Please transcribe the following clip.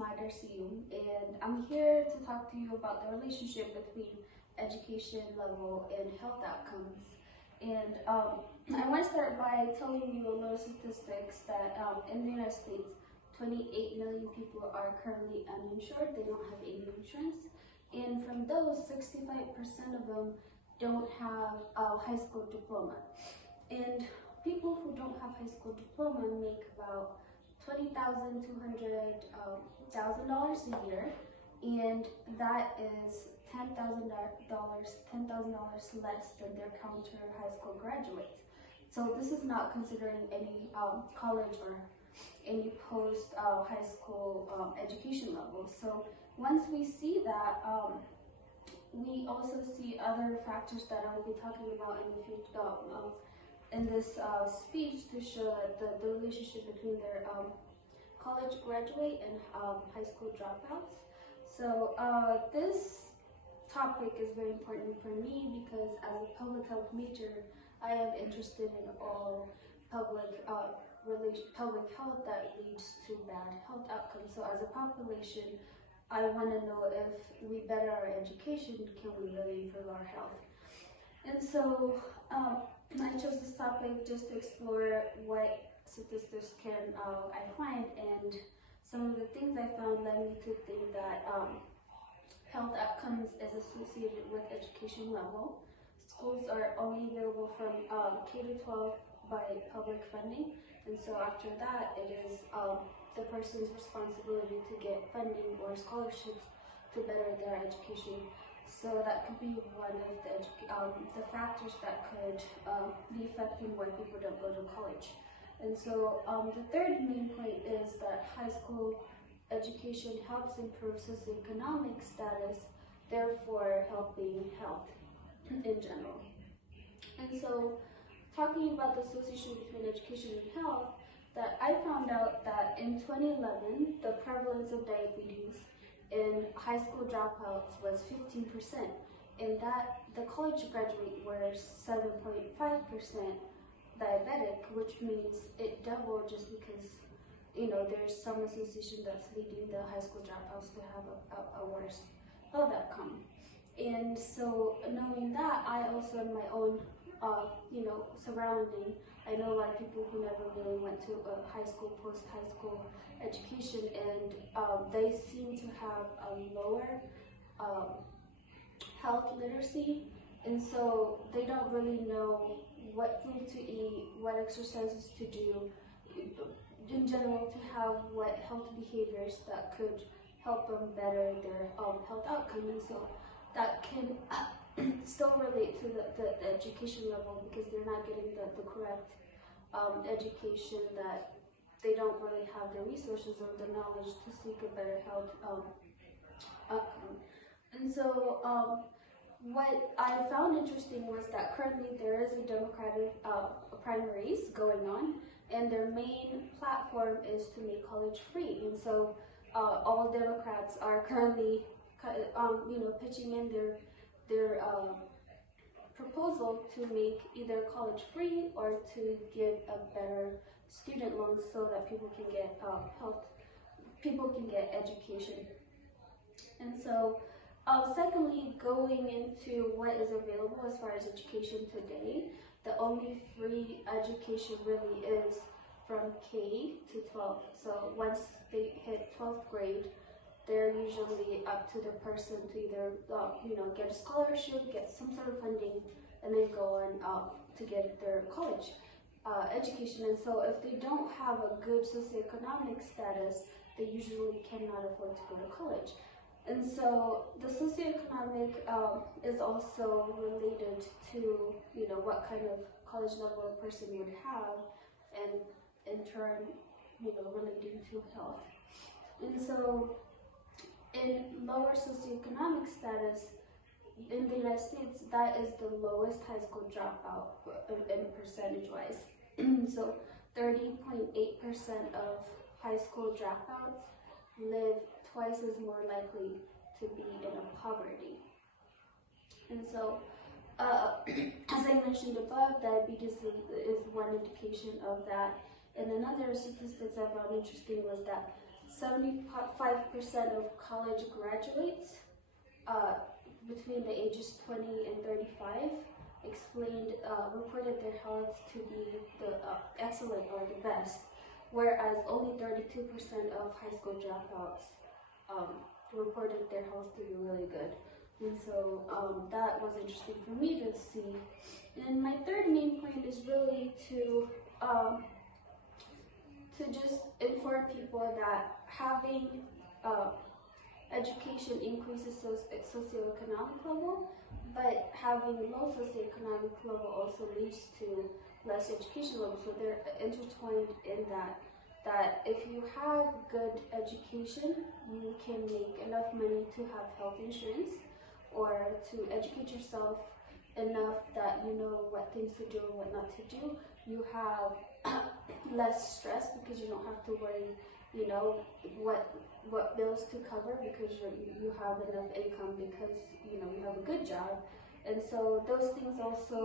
Mahder, and I'm here to talk to you about the relationship between education level and health outcomes. And I want to start by telling you a little statistics that in the United States, 28 million people are currently uninsured. They don't have any insurance. And from those, 65% of them don't have a high school diploma. And people who don't have high school diploma make about $20,000 to $100,000 a year, and that is $10,000 less than their counter high school graduates. So this is not considering any college or any post high school education levels. So once we see that, we also see other factors that I will be talking about in the future. In this speech to show the relationship between their college graduate and high school dropouts. So this topic is very important for me because as a public health major, I am interested in all public health that leads to bad health outcomes. So as a population, I want to know if we better our education, can we really improve our health? And so I chose this topic just to explore what statistics can I find, and some of the things I found led me to think that health outcomes is associated with education level. Schools are only available from K to 12 by public funding, and so after that it is the person's responsibility to get funding or scholarships to better their education. So that could be one of the factors that could be affecting why people don't go to college. And so the third main point is that high school education helps improve socioeconomic status, therefore helping health in general. And so talking about the association between education and health, that I found out that in 2011, the prevalence of diabetes in high school dropouts was 15%, and that the college graduate were 7.5% diabetic, which means it doubled just because, there's some association that's leading the high school dropouts to have a worse health outcome. And so knowing that, I also in my own, surrounding, I know a lot of people who never really went to a high school, post-high school education, and they seem to have a lower health literacy, and so they don't really know what food to eat, what exercises to do, in general, to have what health behaviors that could help them better their health outcome. And so that can still relate to the education level because they're not getting the correct education, that they don't really have the resources or the knowledge to seek a better health outcome. And so what I found interesting was that currently there is a Democratic primaries going on, and their main platform is to make college free. And so all Democrats are currently pitching in their proposal to make either college free or to give a better student loans so that people can get education. And so secondly, going into what is available as far as education today, the only free education really is from K to 12. So once they hit 12th grade, they're usually up to the person to either get a scholarship, get some sort of funding, and then go on to get their college education. And so if they don't have a good socioeconomic status, they usually cannot afford to go to college. And so the socioeconomic is also related to what kind of college level a person would have, and in turn relating to health. And so in lower socioeconomic status in the United States, that is the lowest high school dropout in percentage-wise. So 30.8% of high school dropouts live twice as more likely to be in a poverty. And so, as I mentioned above, diabetes is one indication of that. And another statistics I found interesting was that 75% of college graduates between the ages 20 and 35 reported their health to be the excellent or the best, whereas only 32% of high school dropouts reported their health to be really good. And so that was interesting for me to see. And my third main point is really to just inform people that having education increases socioeconomic level, but having low socioeconomic level also leads to less education level. So they're intertwined in that if you have good education, you can make enough money to have health insurance or to educate yourself enough that you know what things to do and what not to do. You have less stress because you don't have to worry, you know, what bills to cover because you have enough income because, you know, you have a good job. And so those things also